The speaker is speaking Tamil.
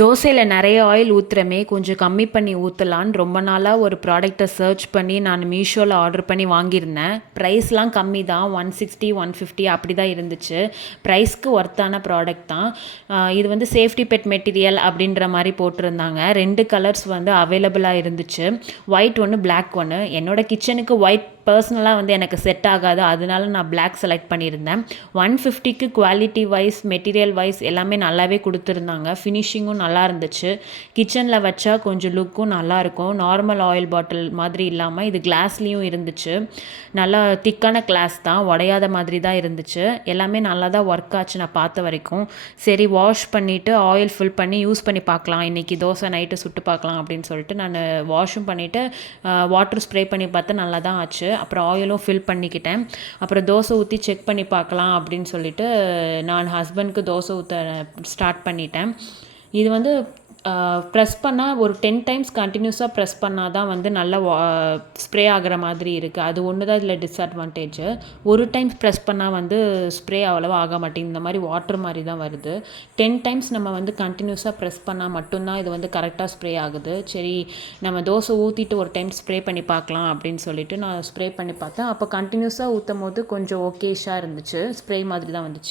தோசையில் நிறைய ஆயில் ஊற்றுறமே கொஞ்சம் கம்மி பண்ணி ஊற்றலான்னு ரொம்ப நாளாக ஒரு ப்ராடக்டை சர்ச் பண்ணி நான் மீஷோவில் ஆர்டர் பண்ணி வாங்கியிருந்தேன். ப்ரைஸ்லாம் கம்மி தான், 160 150 அப்படி தான் இருந்துச்சு. ப்ரைஸ்க்கு ஒர்த்தான ப்ராடக்ட் தான். இது வந்து சேஃப்டி பெட் மெட்டீரியல் அப்படின்ற மாதிரி போட்டிருந்தாங்க. 2 கலர்ஸ் வந்து அவைலபிளாக இருந்துச்சு, ஒயிட் ஒன்று பிளாக் ஒன்று. என்னோடய கிச்சனுக்கு ஒயிட் பர்சனலாக வந்து எனக்கு செட் ஆகாது, அதனால நான் பிளாக் செலக்ட் பண்ணியிருந்தேன். 150க்கு குவாலிட்டி வைஸ் மெட்டீரியல் வைஸ் எல்லாமே நல்லாவே கொடுத்துருந்தாங்க. ஃபினிஷிங்கும் நல்லா இருந்துச்சு. கிச்சனில் வச்சா கொஞ்சம் லுக்கும் நல்லாயிருக்கும். நார்மல் ஆயில் பாட்டில் மாதிரி இல்லாமல் இது கிளாஸ்லேயும் இருந்துச்சு. நல்லா திக்கான கிளாஸ் தான், உடையாத மாதிரி தான் இருந்துச்சு. எல்லாமே நல்லா தான் ஒர்க் ஆச்சு நான் பார்த்த வரைக்கும். சரி வாஷ் பண்ணிவிட்டு ஆயில் ஃபில் பண்ணி யூஸ் பண்ணி பார்க்கலாம், இன்றைக்கி தோசை நைட்டு சுட்டு பார்க்கலாம் அப்படின்னு சொல்லிட்டு நான் வாஷும் பண்ணிவிட்டு வாட்டர் ஸ்ப்ரே பண்ணி பார்த்தா நல்லா தான் ஆச்சு. அப்புறம் ஆயிலும் ஃபில் பண்ணிக்கிட்டேன். அப்புறம் தோசை ஊற்றி செக் பண்ணி பார்க்கலாம் அப்படின்னு சொல்லிட்டு நான் ஹஸ்பண்ட்க்கு தோசை ஊற்ற ஸ்டார்ட் பண்ணிட்டேன். இது வந்து ப்ரெஸ் பண்ணால் ஒரு 10 டைம்ஸ் கண்டினியூஸாக ப்ரெஸ் பண்ணால் தான் வந்து நல்லா ஸ்ப்ரே ஆகிற மாதிரி இருக்குது. அது ஒன்று தான் இதில் டிஸ்அட்வான்டேஜு. ஒரு டைம் ப்ரெஸ் பண்ணால் வந்து ஸ்ப்ரே அவ்வளோவா ஆக மாட்டேங்குது, இந்த மாதிரி வாட்டர் மாதிரி தான் வருது. 10 டைம்ஸ் நம்ம வந்து கண்டினியூஸாக ப்ரெஸ் பண்ணால் மட்டும்தான் இது வந்து கரெக்டாக ஸ்ப்ரே ஆகுது. சரி நம்ம தோசை ஊற்றிட்டு ஒரு டைம் ஸ்ப்ரே பண்ணி பார்க்கலாம் அப்படின்னு சொல்லிட்டு நான் ஸ்ப்ரே பண்ணி பார்த்தேன். அப்போ கண்டினியூஸாக ஊற்றும் போது கொஞ்சம் ஓகேஷாக இருந்துச்சு, ஸ்ப்ரே மாதிரி தான் வந்துச்சு.